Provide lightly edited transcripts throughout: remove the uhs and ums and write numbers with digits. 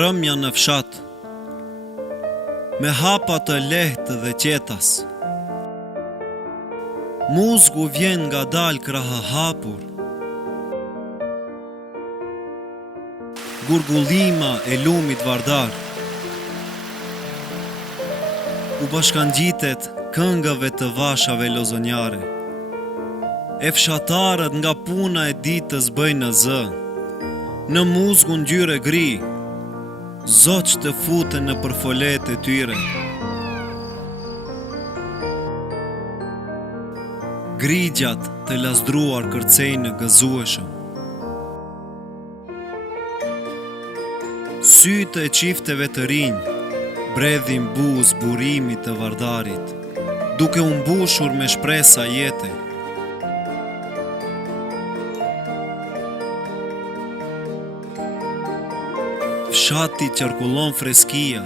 Mbrëmja në fshat, me hapa të lehtë dhe qetas. Muzgu vjen nga dal krahë hapur. Gurgullima e lumit vardar. U bashkangjitet këngëve të vashave lozonjare. E fshatarët nga puna e ditës bëjnë zë. Në muzgun ngjyrë gri, zoq të futen në përfolet e tyre. Grigjat të lasdruar kërcejnë gëzueshëm. Sytë e qifteve të rinj bredhin buz burimit të vardarit, duke u mbushur me shpresa jete. Fshati qarkullon freskia.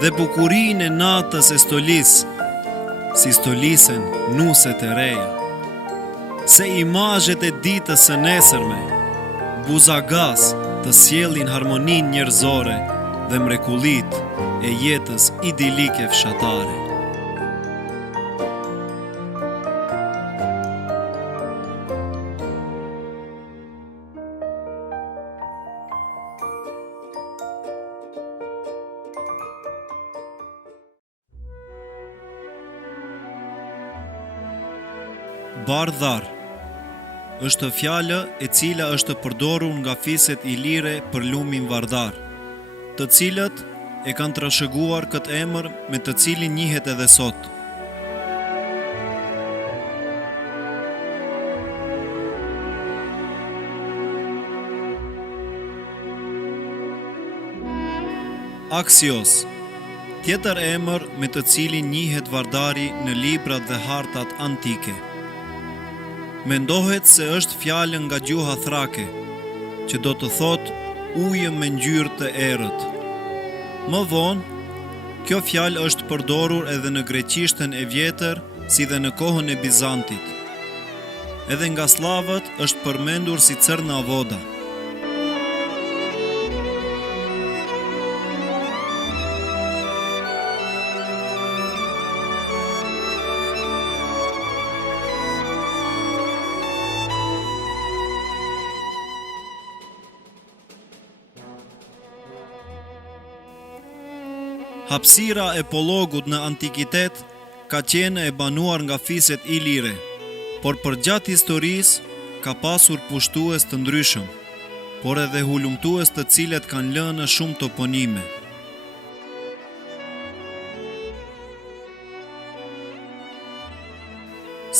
Dhe bukurinë e natës e stolis, si stolisen nuset e reja. Se imazhet e ditës së nesërme, buzagas të sjellin harmonin njerëzore dhe mrekullit e jetës idilike fshatare. Bardhar është fjallë e cila është përdorur nga fiset ilire për lumin vardar, të cilët e kanë trashëguar këtë emër me të cilin njihet edhe sot. Aksios, tjetër emër me të cilin njihet vardari në librat dhe hartat antike. Mendohet se është fjalë nga gjuha thrake, që do të thot ujë me ngjyrë të errët. Më vonë, kjo fjalë është përdorur edhe në greqishtën e vjetër, si dhe në kohën e Bizantit. Edhe nga slavët është përmendur si cërna voda. Hapësira e pollogut në antikitet ka qenë e banuar nga fiset ilire, por përgjatë historisë ka pasur pushtues të ndryshëm, por edhe hulumtues të cilët kanë lënë shumë toponime.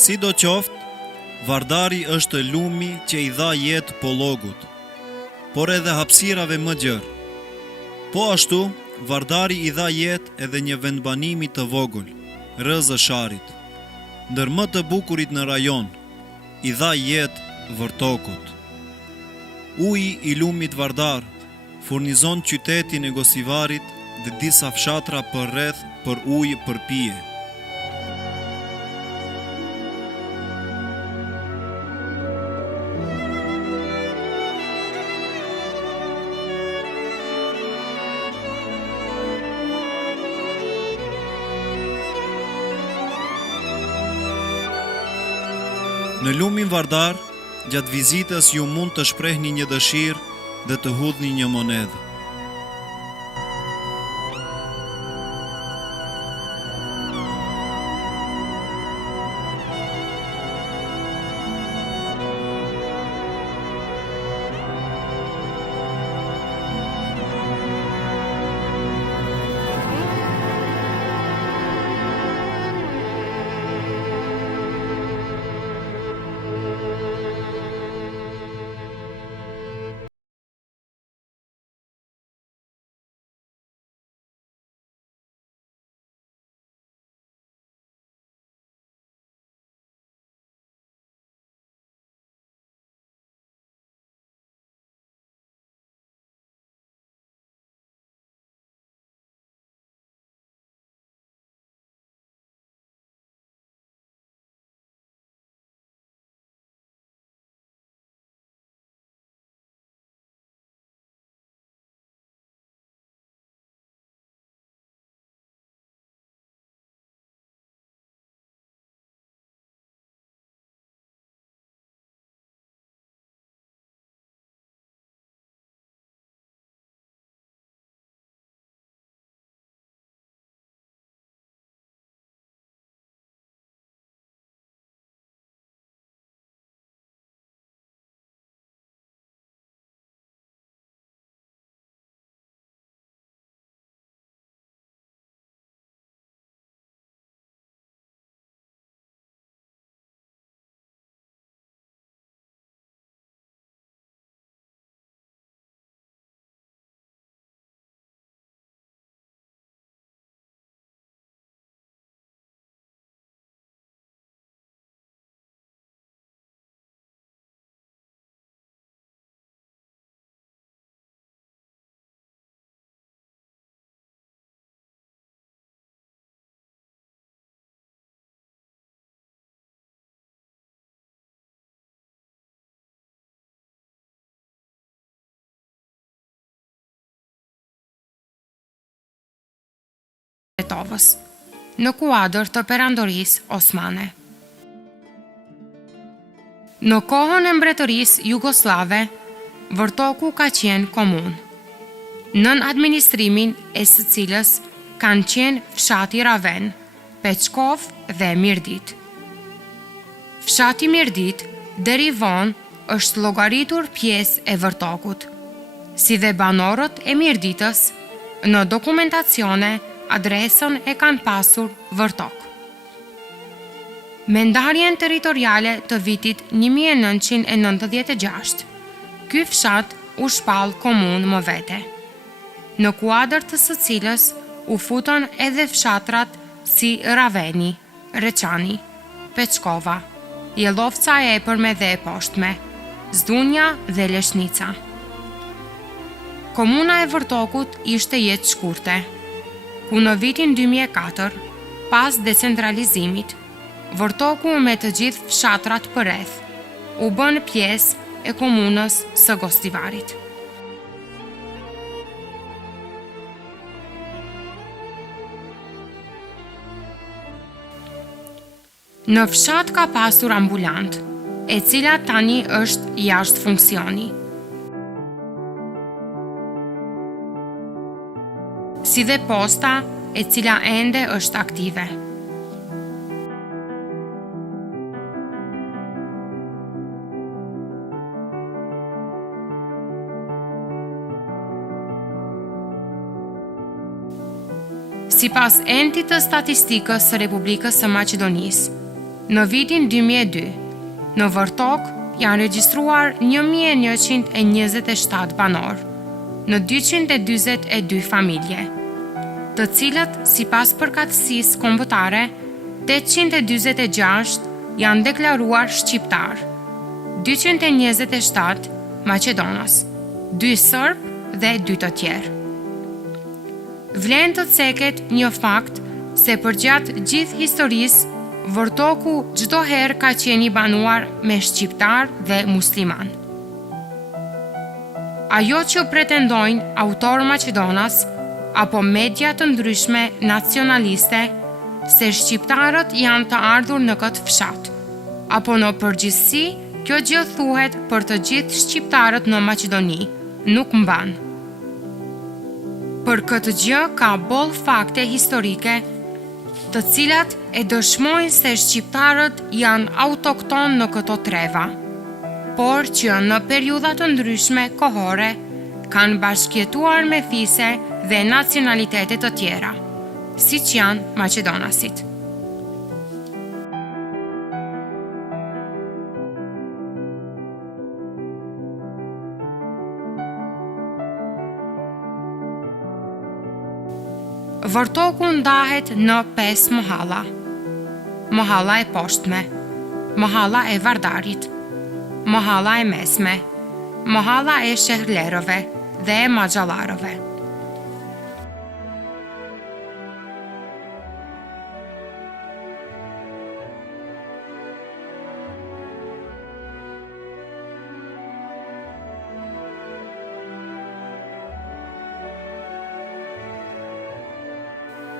Sidoqoftë, vardari është lumi që i dha jetë pollogut, por edhe hapësirave më gjerë. Po ashtu, vardari i dha jetë edhe një vendbanimi të vogël, rrezë sharit, ndër më të bukurit në rajon, i dha jetë vërtokut. Uji i lumit vardar furnizon qytetin e Gosivarit dhe disa fshatra përreth për ujë për pije. Në lumin vardar, gjatë vizitës ju mund të shprehni një dëshirë dhe të hudhni një monedhë. Tetovës, në kuadër të perandorisë osmane. Në kohën e mbretërisë jugoslave, Vërtoku ka qenë komunë, nën administrimin e së cilës kanë qenë fshati Raven, Peçkov dhe Mirdit. Fshati Mirdit deri vonë është llogaritur pjesë e Vërtokut, si dhe banorët e Mirditës në dokumentacione adresën e kanë pasur Vërtok. Me ndarjen territoriale të vitit 1996, ky fshat u shpall komunë më vete, në kuadër të së cilës u futën edhe fshatrat si Raveni, Reçani, Peçkova, Jellovca e epërme dhe e poshtme, Zdunja dhe Leshnica. Komuna e Vërtokut ishte jetë shkurte, ku në vitin 2004, pas decentralizimit, Vërtoku me të gjithë fshatrat përreth u bën pjesë e komunës së Gostivarit. Në fshat ka pasur ambulant, e cila tani është jashtë funksioni, si dhe posta e cila ende është aktive. Sipas entit të statistikës së Republikës së Maqedonisë, në vitin 2002, në Vërtok janë regjistruar 1127 banor, në 242 familje, të cilët sipas përkatësisë kombëtare, 846 janë deklaruar shqiptar, 227 maqedonas, 2 serb dhe 2 të tjerë. Vlen të ceket një fakt se përgjatë gjithë historisë, Vërtoku çdo herë ka qenë i banuar me shqiptar dhe musliman. Ajo që pretendojnë autorë maqedonas apo media të ndryshme nacionaliste se shqiptarët janë të ardhur në këtë fshat, apo në përgjithësi kjo gjë thuhet për të gjithë shqiptarët në Maqedoni, nuk mban. Për këtë gjë ka boll fakte historike, të cilat e dëshmojnë se shqiptarët janë autokton në këto treva, por që në periudha të ndryshme kohore kanë bashkjetuar me fise dhe nacionalitete të tjera, siç janë maqedonasit. Vërtoku ndahet në 5 mohalla: mohalla e poshtme, mohalla e Vardarit, mohalla e mesme, mohalla e Shehlerove dhe e Maxhallarove.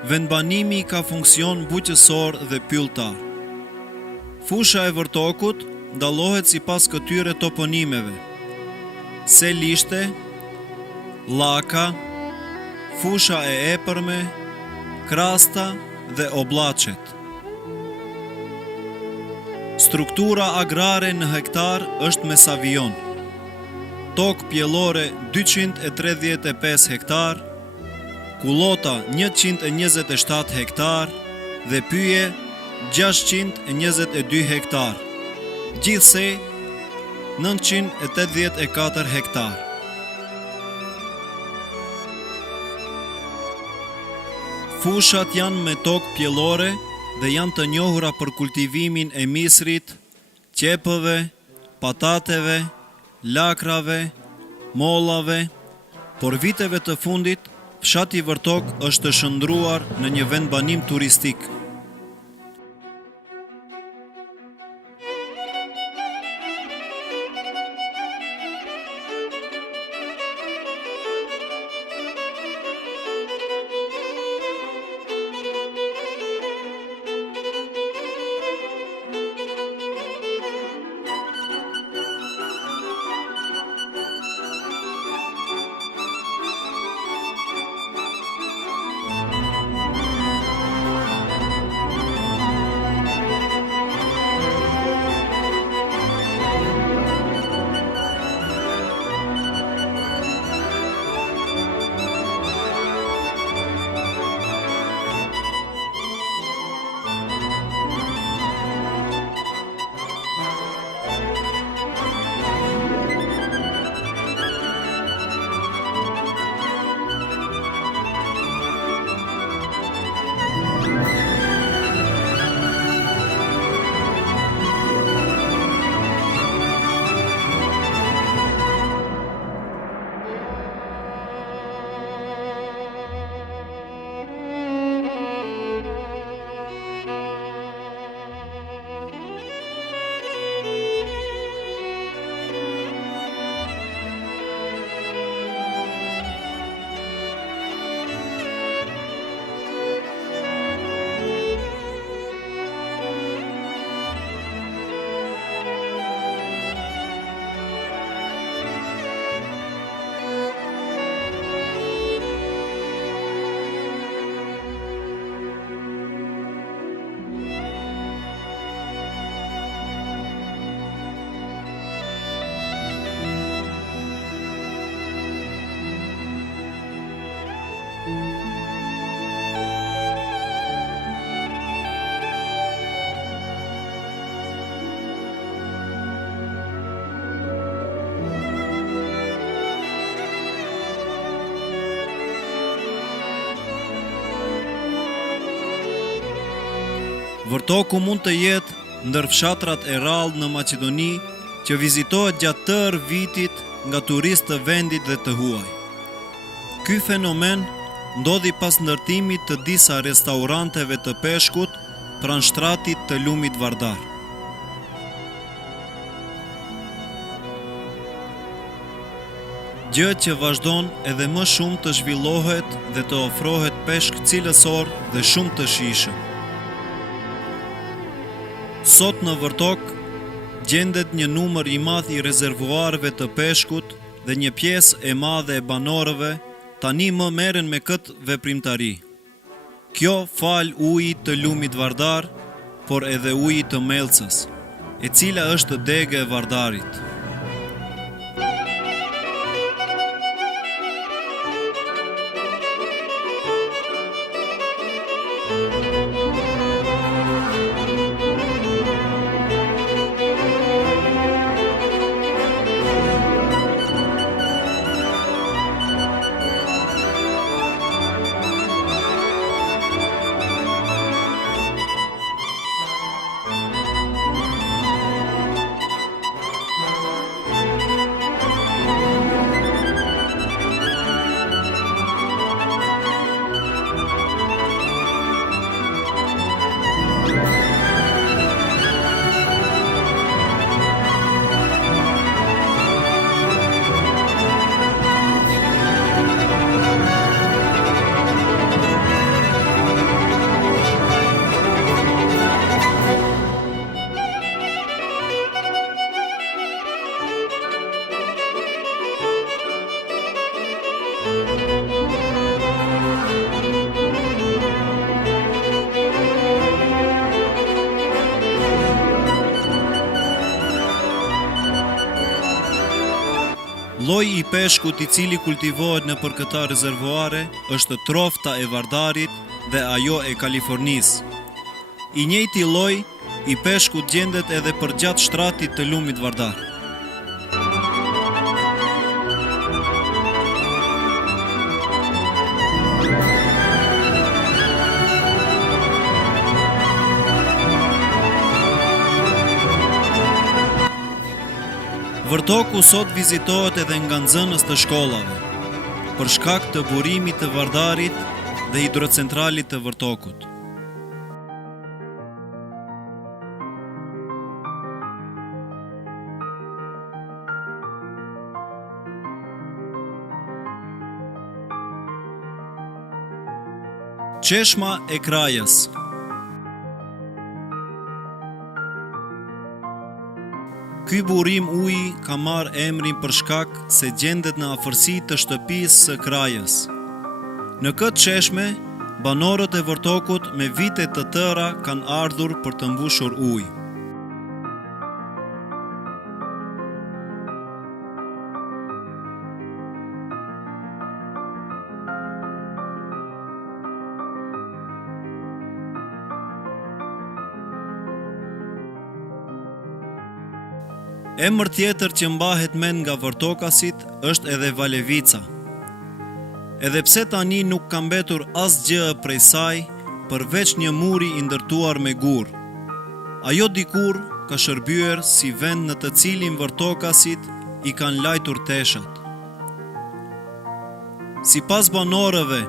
Vendbanimi ka funksion buqësor dhe pylltar. Fusha e Vërtokut dallohet sipas këtyre toponimeve: Selishte, Llaka, Fusha e epërme, Krasta dhe Obllaçet. Struktura agrare në hektar është me savion. Tokë pjellore 235 hektar, kullota 127 hektar dhe pyje 622 hektar, gjithsej 984 hektar. Fushat janë me tokë pjellore dhe janë të njohura për kultivimin e misrit, qepëve, patateve, lakrave, mollave, por viteve të fundit fshati Vërtok është shndruar në një vendbanim turistik. Vërtoku mund të jetë ndër fshatrat e rrallë në Maqedoni që vizitohet gjatë tërë vitit nga turistë të vendit dhe të huaj. Ky fenomen ndodhi pas ndërtimit të disa restauranteve të peshkut pranë shtratit të lumit Vardar. Gjë që vazhdon edhe më shumë të zhvillohet dhe të ofrohet peshk cilësor dhe shumë të shijshëm. Sot në Vërtok gjendet një numër i madh i rezervuarëve të peshkut dhe një pjesë e madhe e banorëve tani më merren me këtë veprimtari. Kjo fal ujit të lumit Vardar, por edhe ujit të Mellcës, e cila është degë e Vardarit. Lloji i peshkut i cili kultivohet nëpër këta rezervuare është trofta e Vardarit dhe ajo e Kalifornisë. I njëjti lloj i peshkut gjendet edhe përgjatë shtratit të lumit Vardar. Vërtoku sot vizitohet edhe nga nxënës të shkollave, për shkak të burimit të Vardarit dhe hidrocentralit të Vërtokut. Çeshma e Krajës. Ky burim uji ka marrë emrin për shkak se gjendet në afërsi të shtëpisë së Krajës. Në këtë çeshme, banorët e Vërtokut me vite të tëra kanë ardhur për të mbushur ujë. Emër tjetër që mbahet mend nga vërtokasit është edhe Valevica. Edhe pse tani nuk ka mbetur asgjë prej saj, përveç një muri i ndërtuar me gur. Ajo dikur ka shërbyer si vend në të cilin vërtokasit i kanë lajtur teshat. Sipas banorëve,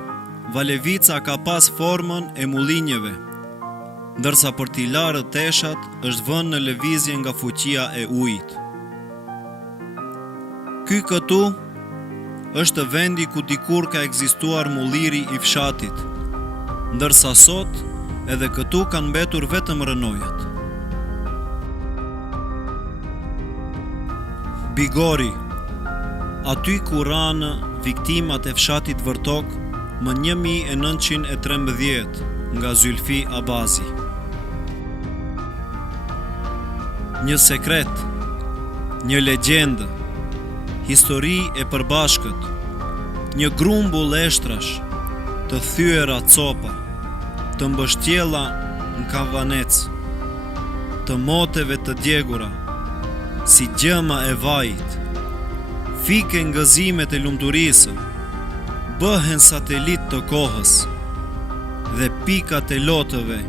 Valevica ka pas formën e mullinjeve, ndërsa për t'i larë teshat është vënë në lëvizje nga fuqia e ujit. Ky këtu është vendi ku dikur ka ekzistuar mulliri i fshatit, ndërsa sot edhe këtu kanë mbetur vetëm rënojat. Bigori, aty ku ranë viktimat e fshatit Vërtok më 1913 nga Zylfi Abazi. Një sekret, një legjendë, histori e përbashkët, një grumbull leshtrash, të thyera copa, të mbështjella në kavanec, të moteve të djegura, si gjëma e vajit, fike ngëzimet e lumturisë, bëhen satelit të kohës, dhe pikat e lotëve,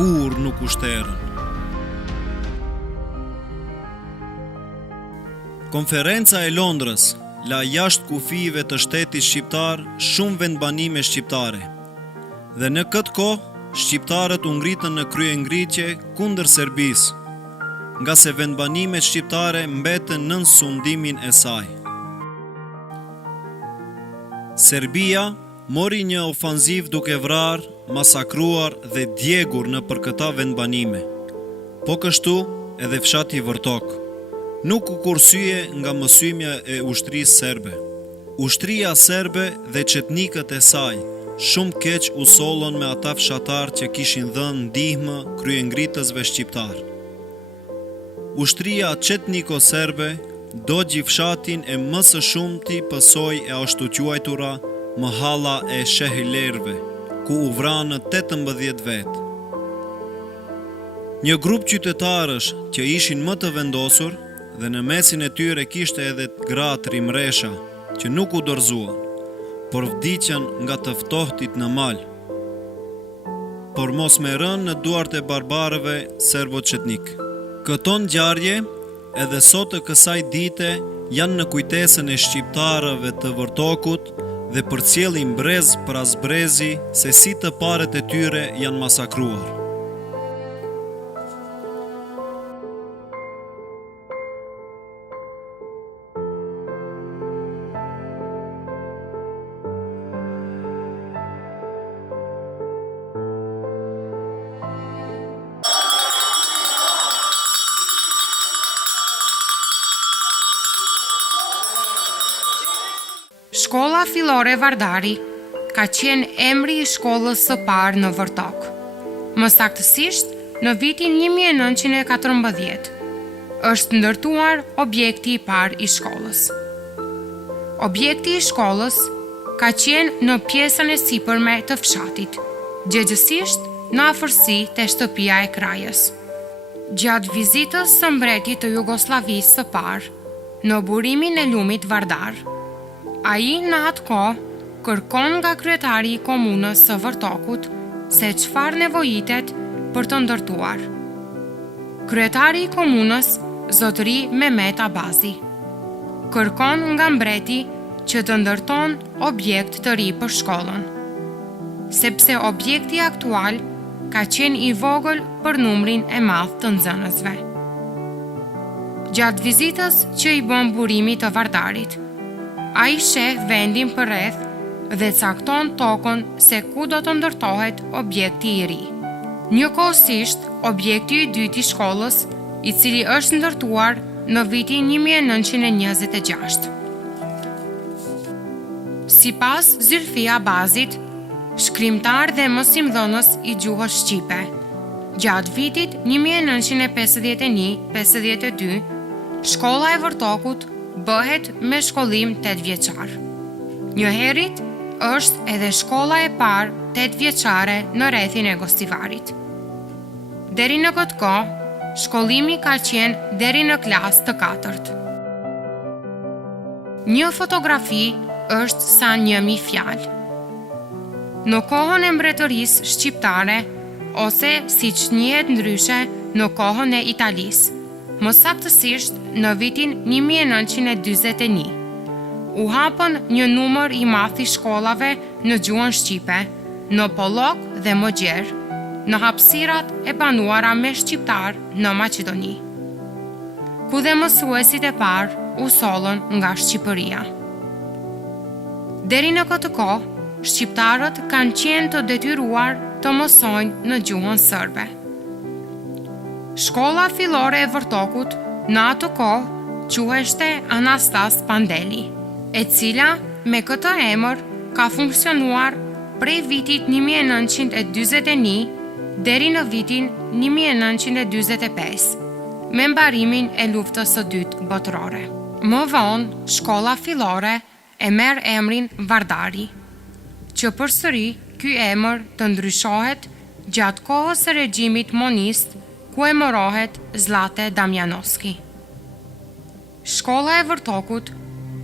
kur nuk u shterën. Konferenca e Londrës la jashtë kufive të shtetit shqiptar shumë vendbanime shqiptare. Dhe në këtë kohë, shqiptarët u ngritën në kryengritje kundër Serbisë, nga se vendbanimet shqiptare mbetën nën sundimin e saj. Serbia mori një ofanziv duke vrarë, masakruar dhe djegur në për këta vendbanime. Po kështu edhe fshati Vërtok nuk u kursye nga mësymja e ushtrisë serbe. Ushtria serbe dhe çetnikët e saj shumë keq u sollën me ata fshatar që kishin dhënë ndihmë kryengritësve shqiptar. Ushtria çetniko-serbe dogji fshatin e më së shumti pësoj e ashtu quajtura Mahalla e Shehilerve, ku u vranë 18 vetë. Një grup qytetarësh që ishin më të vendosur dhe në mesin e tyre kishte edhe gra trimresha që nuk u dorëzuan, por vdiqën nga të ftohtit në mal, por mos me rënë në duart e barbarëve serbo-çetnik. Këto ngjarje edhe sot të kësaj dite janë në kujtesën e shqiptarëve të Vërtokut dhe përcjellin brez pas brezi se si të paret e tyre janë masakruar. Shkolla fillore Vardari ka qenë emri i shkollës së parë në Vërtok. Më saktësisht, në vitin 1914, është ndërtuar objekti i parë i shkollës. Objekti i shkollës ka qenë në pjesën e sipërme të fshatit, gjëgjësisht në afërsi të shtëpia e krajës. Gjatë vizitës së mbretit të Jugosllavisë së parë, në burimin e lumit Vardar, ai në atë kohë kërkon nga kryetari i komunës së Vërtokut se çfarë nevojitet për të ndërtuar. Kryetari i komunës, zotëri Mehmet Abazi, kërkon nga mbreti që të ndërton objekt të ri për shkollën, sepse objekti aktual ka qenë i vogël për numrin e madh të nxënësve. Gjatë vizitës që i bën burimit të Vardarit, ai sheh vendin përreth dhe cakton tokën se ku do të ndërtohet objekti i ri. Njëkohësisht, objekti i dytë i shkollës, i cili është ndërtuar në vitin 1926. Sipas Zylfi Abazit, shkrimtar dhe mësimdhënës i gjuhës shqipe, gjatë vitit 1951-52, shkolla e Vërtokut bëhet me shkollim 8 vjeçar. Njëherët është edhe shkolla e parë 8 vjeçare në rrethin e Gostivarit. Deri në këtë kohë, shkollimi ka qenë deri në klasë të 4. Një fotografi është sa 1000 fjalë. Në kohën e mbretërisë shqiptare, ose siç njihet ndryshe në kohën e Italisë, më saktësisht në vitin 1941, u hapën një numër i madh i shkollave në gjuhën shqipe, në Pollok dhe Mogjer, në hapësirat e banuara me shqiptar në Maqedoni, ku dhe mësuesit e parë u sollën nga Shqipëria. Deri në këtë kohë, shqiptarët kanë qenë të detyruar të mësojnë në gjuhën serbe. Shkolla fillore e Vërtokut në atë kohë quheshte Anastas Pandeli, e cila me këtë emër ka funksionuar prej vitit 1941 deri në vitin 1945, me mbarimin e luftës së dytë botërore. Më vonë, shkolla fillore e merr emrin Vardari, që përsëri ky emër të ndryshohet gjatë kohës së regjimit monist, ku emërohet Zlate Damjanovski. Shkolla e Vërtokut,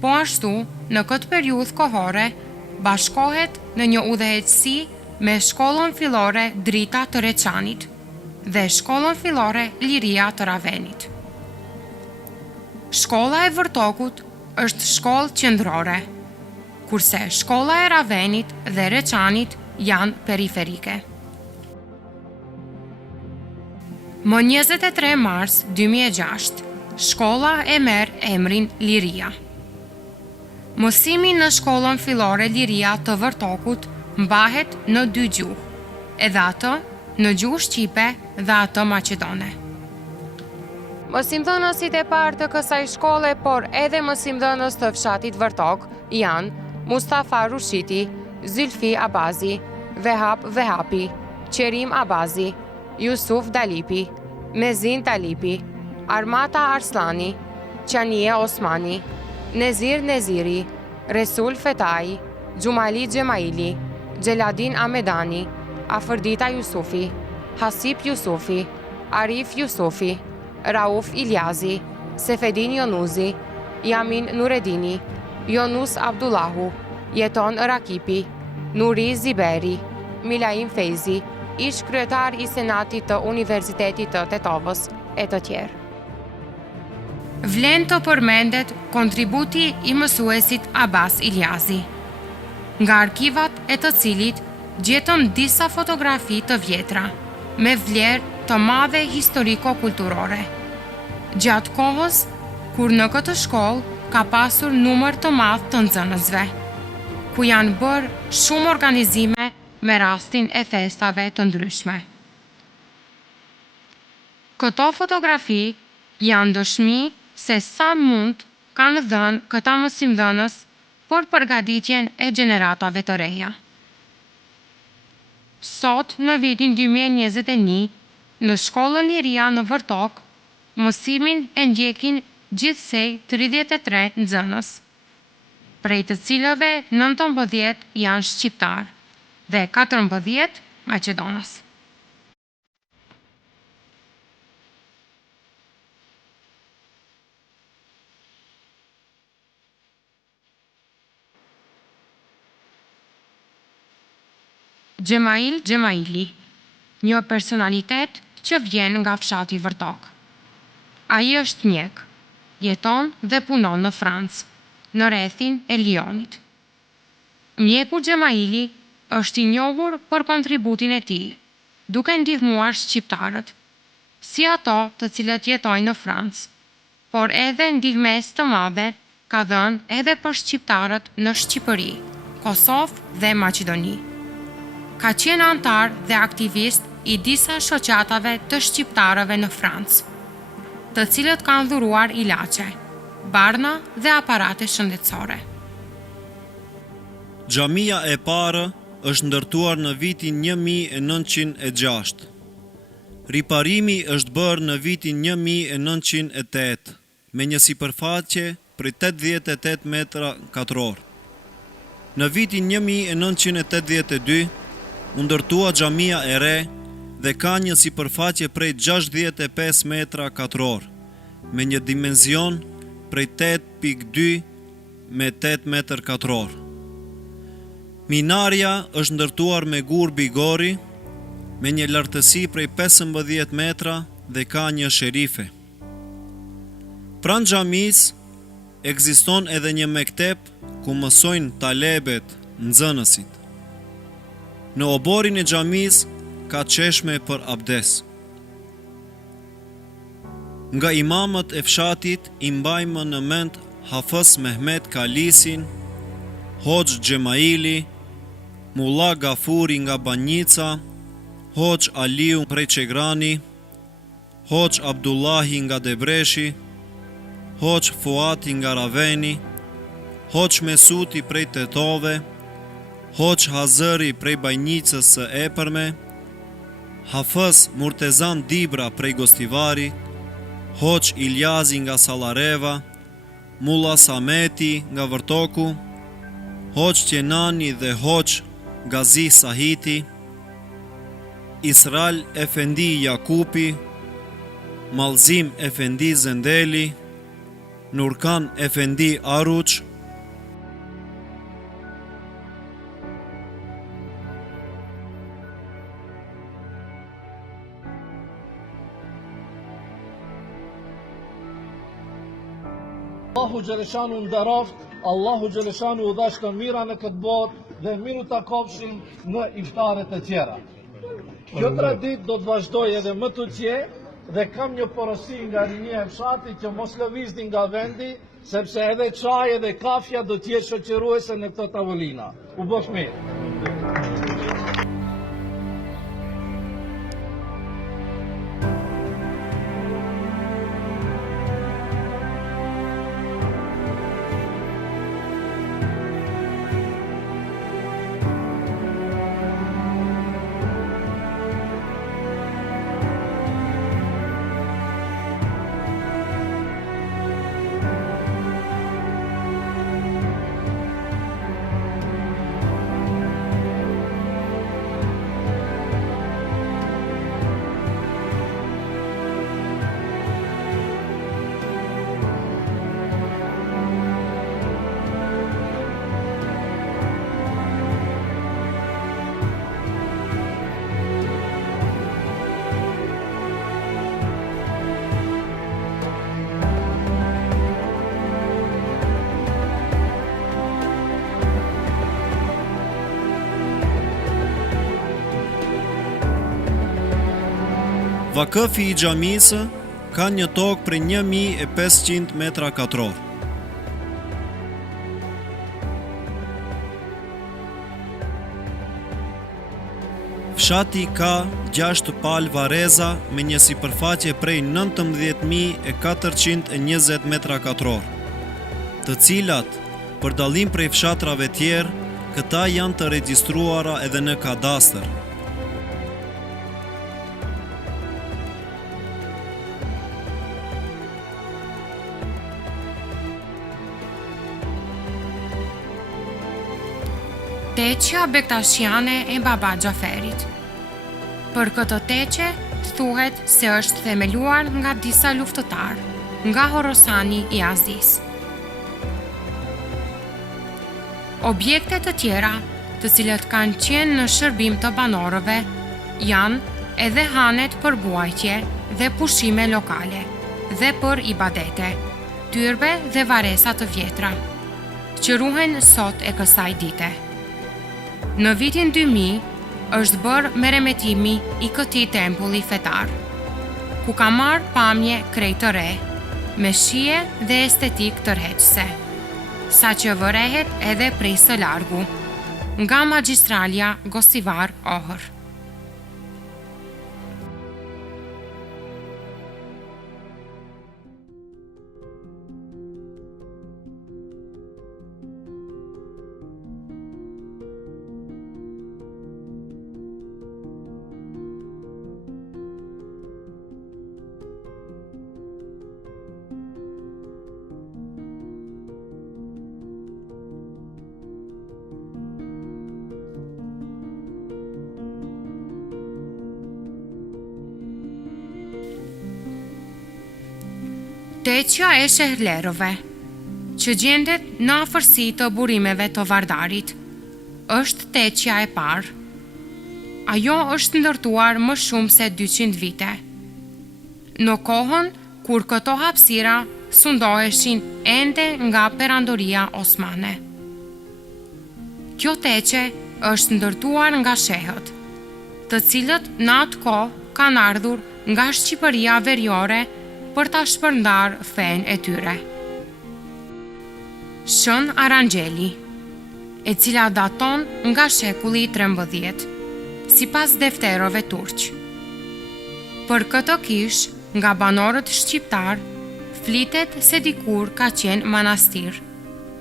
po ashtu në këtë periudhë kohore, bashkohet në një udhëheqësi me shkollën fillore Drita të Reçanit, dhe shkollën fillore Liria të Ravenit. Shkolla e Vërtokut është shkollë qendrore, kurse shkolla e Ravenit dhe Reçanit janë periferike. Më 23 mars 2006, shkolla e merr emrin Liria. Mësimi në shkollën fillore Liria të Vërtokut mbahet në 2 gjuhë, edhe atë në gjuhë shqipe dhe atë maqedone. Mësimdhënësit e parë të kësaj shkolle, por edhe mësimdhënës të fshatit Vërtok janë Mustafa Rushiti, Zylfi Abazi, Vehap Vehapi, Qerim Abazi, Jusuf Dalipi, Mezin Talipi, Armata Arslani, Qanie Osmani, Nezir Neziri, Resul Fetai, Gjumali Gjemaili, Gjeladin Amedani, Afërdita Jusufi, Hasip Jusufi, Arif Jusufi, Rauf Iljazi, Sefedin Jonuzi, Yamin Nuredini, Jonus Abdullahu, Jeton Rakipi, Nuri Ziberi, Milaim Fejzi, ish kryetar i Senatit të Universitetit të Tetovës, e të tjerë. Vlen të përmendet kontributi i mësuesit Abbas Iljazi, nga arkivat e të cilit gjetëm disa fotografi të vjetra, me vlerë të madhe historiko-kulturore. Gjatë kohës, kur në këtë shkollë ka pasur numër të madh të nxënësve, ku janë bërë shumë organizime me rastin e festave të ndryshme. Këto fotografi janë dëshmi se sa mund kanë dhënë këta mësimdhënës për përgatitjen e gjeneratave të reja. Sot, në vitin 2021, në shkollën Liria në Vërtok, mësimin e ndjekin gjithsej 33 nxënës, prej të cilëve 19 janë shqiptar dhe 14 maqedonës. Gjemail Gjemaili, një personalitet që vjen nga fshati Vërtok. Ai është mjek, jeton dhe punon në Francë, në rrethin e Lyonit. Mjeku Gjemaili është i njohur për kontributin e tij, duke ndihmuar shqiptarët, si ato të cilët jetojnë në Francë, por edhe ndihmes të madhe ka dhënë edhe për shqiptarët në Shqipëri, Kosovë dhe Maqedoni. Ka qenë antar dhe aktivist i disa shoqatave të shqiptarëve në Francë, të cilët kanë dhuruar ilaçe, barna dhe aparate shëndetësore. Xhamia e parë është ndërtuar në vitin 1906. Riparimi është bërë në vitin 1908 me një sipërfaqe prej 88 metra katror. Në vitin 1982 u ndërtua xhamia e re dhe ka një sipërfaqe prej 65 metra katror, me një dimenzion prej 8.2 me 8 metër katror. Minaria është ndërtuar me gur bigori, me një lartësi prej 15 metra dhe ka një sherife. Pranë xhamisë ekziston edhe një mektep ku mësojnë talebet, nxënësit. Në oborin e xhamisë ka çeshme për abdes. Nga imamët e fshatit i mbajmë në mend Hafës Mehmet Kalisin, Hoxh Gjemaili, Mulla Gafuri nga Banjica, Hoxh Aliu prej Çegrani, Hoxh Abdullahi nga Debreshi, Hoxh Fuati nga Raveni, Hoxh Mesuti prej Tetove, Hoxh Hazëri prej Banjicës së Epërme, Hafës Murtezan Dibra prej Gostivari, Hoxh Iljazi nga Sallareva, Mulla Sameti nga Vërtoku, Hoxh Qenani dhe Hoxh Gazi Sahiti, Israel Efendi Jakupi, Mallzim Efendi Zendeli, Nurkan Efendi Aruç, Allahu Gjeleshanu nderoft, Allahu Gjeleshanu u dhash të mira në këtë botë dhe miru ta kopshin në iftaret e tjera. Kjo tradit do të vazhdoj edhe më të qe dhe kam një porosi nga rinia e fshatit që mos lëvizni nga vendi, sepse edhe çaji edhe kafja do të jetë shoqëruese në këto tavolina. U bosh mirë. Vakëfi i xhamisë ka një tokë për 1500 metra katror. Fshati ka 6 palë vareza me një sipërfaqe prej 19.420 metra katror, të cilat, për dallim prej fshatrave tjerë, këta janë të regjistruara edhe në kadastër. Teqja Bektashiane e Baba Xhaferit. Për këtë teqe të thuhet se është themeluar nga disa luftëtar nga Horosani i Azis. Objekte të tjera, të cilët kanë qenë në shërbim të banorëve, janë edhe hanet për buajtje dhe pushime lokale dhe për ibadete, tyrbe dhe varesa të vjetra, që ruhen sot e kësaj dite. Në vitin 2000 është bërë meremetimi i këtij tempulli fetar, ku ka marrë pamje krejt të re, me shije dhe estetik tërheqëse, sa që vërehet edhe prej së largu, nga magjistralja Gosivar-Ohër. Teqja e Shehlerove, që gjendet në afërsi të burimeve të Vardarit, është teqja e parë. Ajo është ndërtuar më shumë se 200 vite. Në kohën kur këto hapësira sundoheshin ende nga perandoria osmane. Kjo teqe është ndërtuar nga shehët, të cilët në atë kohë kanë ardhur nga Shqipëria veriore për ta shpërndar fen e tyre. Shën Arangjeli, e cila daton nga shekulli 13, sipas defterove turq. Për këtë kish, nga banorët shqiptar, flitet se dikur ka qenë manastir,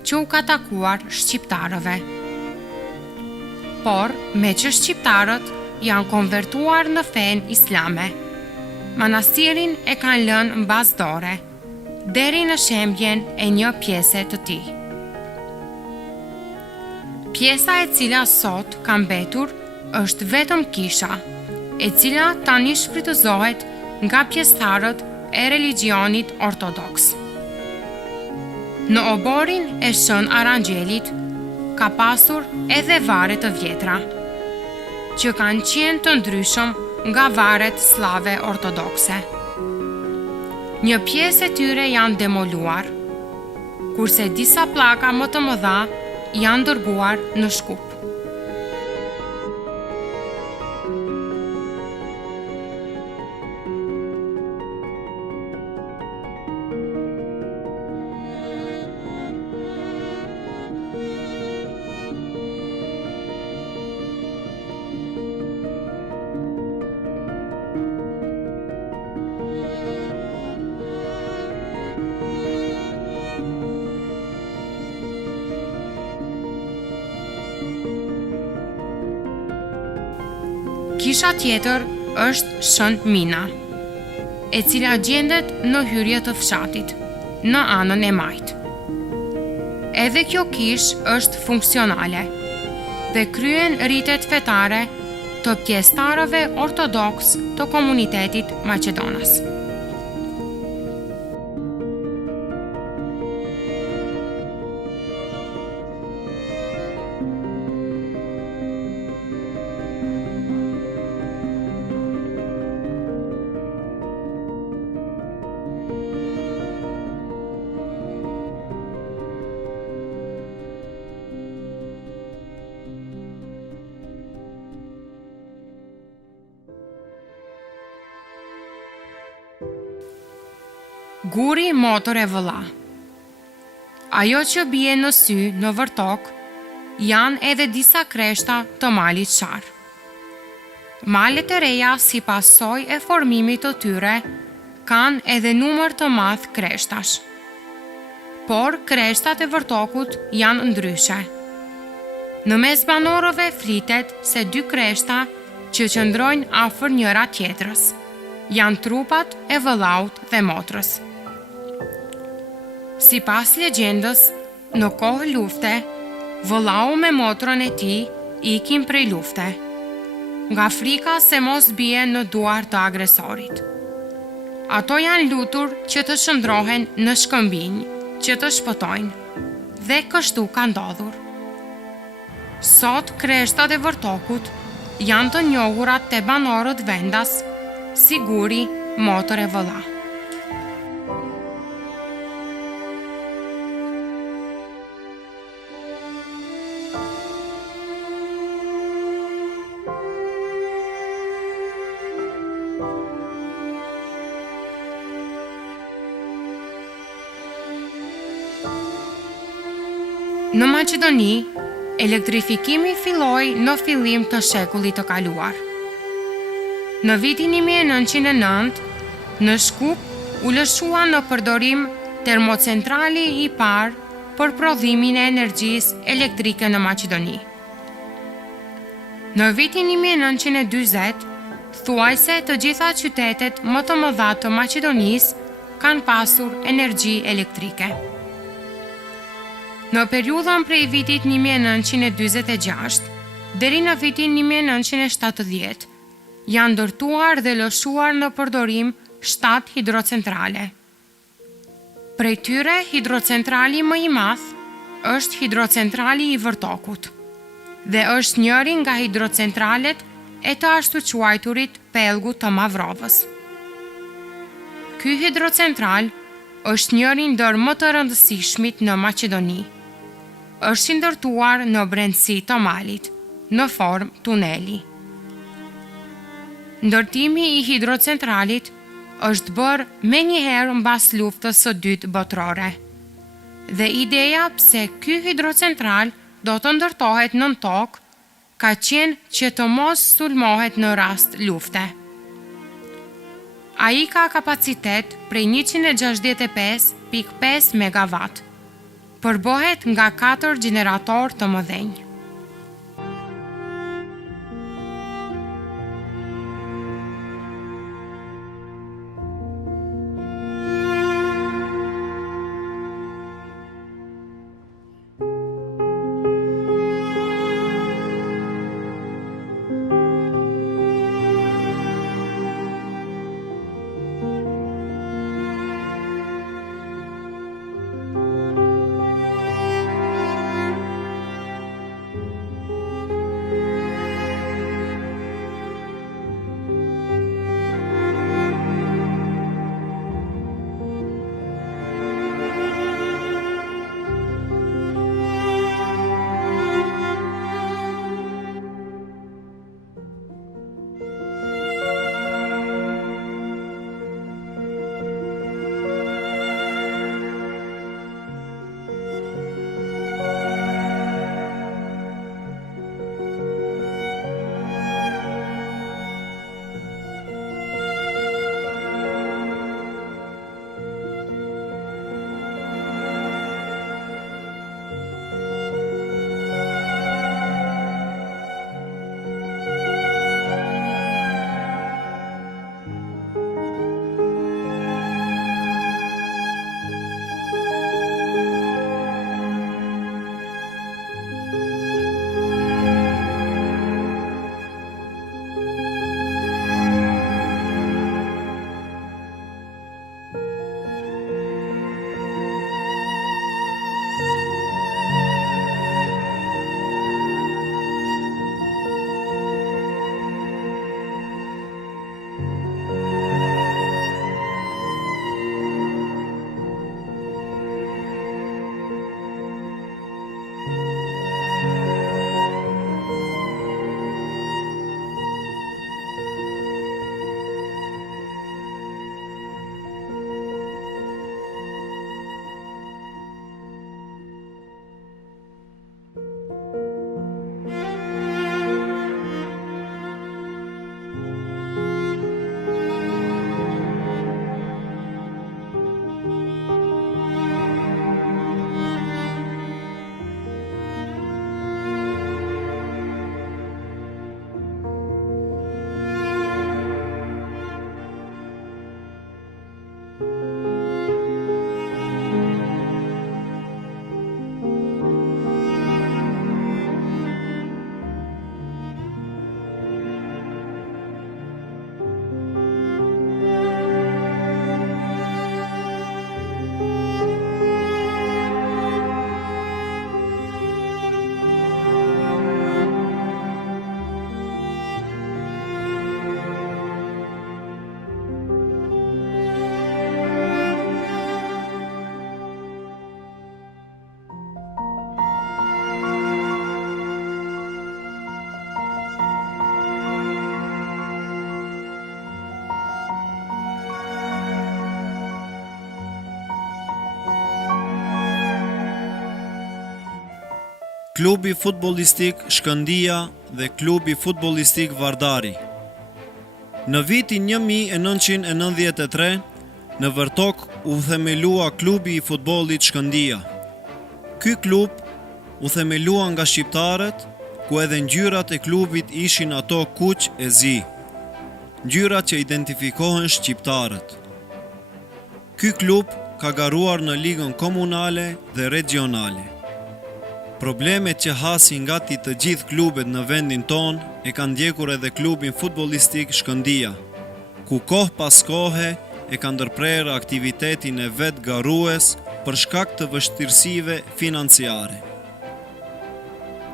që u ka takuar shqiptarëve. Por, me që shqiptarët janë konvertuar në fen islame, manastirin e kanë lënë mbazdore, deri në shembjen e një pjese të tij. Pjesa e cila sot ka mbetur është vetëm kisha, e cila tani shfrytëzohet nga pjesëtarët e religjionit ortodoks. Në oborin e Shën Arangjelit ka pasur edhe vare të vjetra, që kanë qenë të ndryshëm nga varet slave ortodokse. Një pjesë e tyre janë demoluar, kurse disa pllaka më të mëdha janë dërguar në Shkup. Kisha tjetër është Shën Mina, e cila gjendet në hyrje të fshatit, në anën e majtë. Edhe kjo kishë është funksionale dhe kryen rritet fetare të pjesëtarëve ortodoks të komunitetit Maqedonas. Guri motor e vëlla. Ajo që bie në sy në vërtok janë edhe disa kreshta të malit Shar. Malet e reja si pasoj e formimit të tyre kanë edhe numër të madh kreshtash. Por kreshtat e vërtokut janë ndryshe. Në mes banorëve flitet se dy kreshta që qëndrojnë afër njëra tjetrës janë trupat e vëllaut dhe motrës. Si pas legjendës, në kohë lufte, vëllau me motrën e tij ikin prej lufte, nga frika se mos bie në duar të agresorit. Ato janë lutur që të shndrohen në shkëmbinj, që të shpëtojnë, dhe kështu ka ndodhur. Sot kreshtat e vërtokut janë të njohurat te banorët vendas, si guri motor e vëlla. Në Maqedoni, elektrifikimi filloi në fillim të shekullit të kaluar. Në vitin 1909, në Shkup u lëshua në përdorim termocentrali i parë për prodhimin e energjisë elektrike në Maqedoni. Në vitin 1940, thuajse të gjitha qytetet më të mëdha të Maqedonisë kanë pasur energji elektrike. Në periudhën prej vitit 1946 deri në vitin 1970 janë ndërtuar dhe lëshuar në përdorim 7 hidrocentrale. Prej tyre, hidrocentrali më i madh është hidrocentrali i Vërtokut dhe është njëri nga hidrocentralet e të ashtu quajturit Pellgu të Mavrovës. Ky hidrocentral është njëri ndër më të rëndësishmit në Maqedoni. Është ndërtuar në brendësi të malit, në formë tuneli. Ndërtimi i hidrocentralit është bërë menjëherë mbas luftës së dytë botërore. Dhe ideja pse ky hidrocentral do të ndërtohet nën tokë ka qenë që të mos sulmohet në rast lufte. Ai ka kapacitet prej 165.5 MW. Përbohet nga 4 gjenerator të mëdhenj. Klubi futbollistik Shkëndia dhe Klubi futbollistik Vardari. Në vitin 1993, në Vërtok u themelua klubi i futbollit Shkëndia. Ky klub u themelua nga shqiptarët, ku edhe ngjyrat e klubit ishin ato kuq e zi, ngjyrat që identifikohen shqiptarët. Ky klub ka garuar në ligën komunale dhe regionale. Problemet që hasin gati të gjithë klubet në vendin ton e kanë ndjekur edhe klubin futbollistik Shkëndia, ku kohë pas kohe e ka ndërprerë aktivitetin e vet garues për shkak të vështirësive financiare.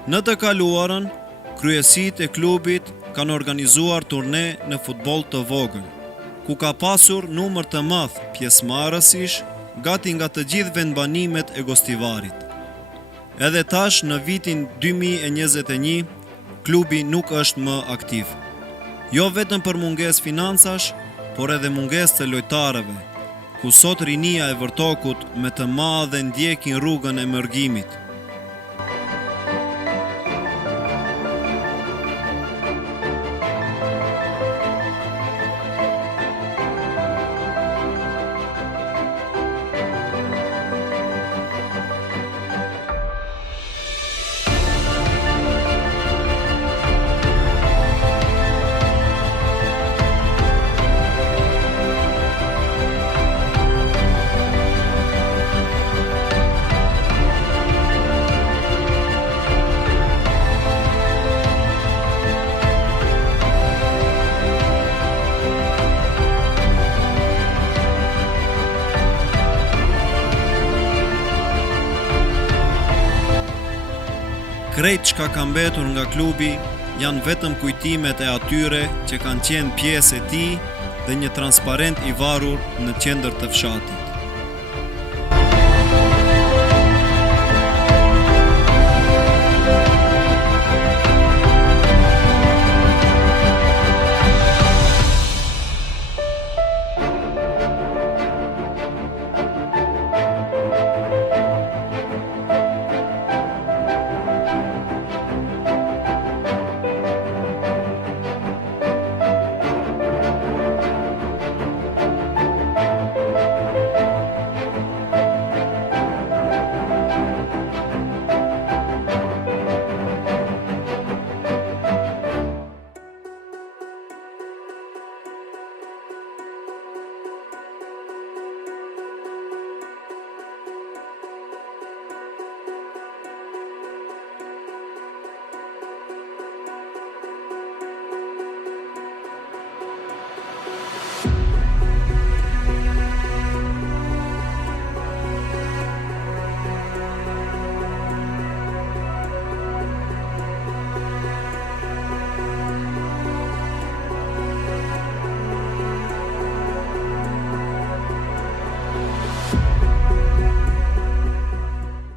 Në të kaluarën, kryesitë e klubit kanë organizuar turne në futboll të vogël, ku ka pasur numër të madh pjesëmarrësish gati nga të gjithë vendbanimet e Gostivarit. Edhe tash në vitin 2021, klubi nuk është më aktiv. Jo vetëm për mungesë financash, por edhe mungesë të lojtarëve, ku sot rinia e Vërtokut me të madhe ndjekin rrugën e mërgimit. Krejt çka ka mbetur nga klubi janë vetëm kujtimet e atyre që kanë qenë pjesë e tij dhe një transparent i varur në qendër të fshatit.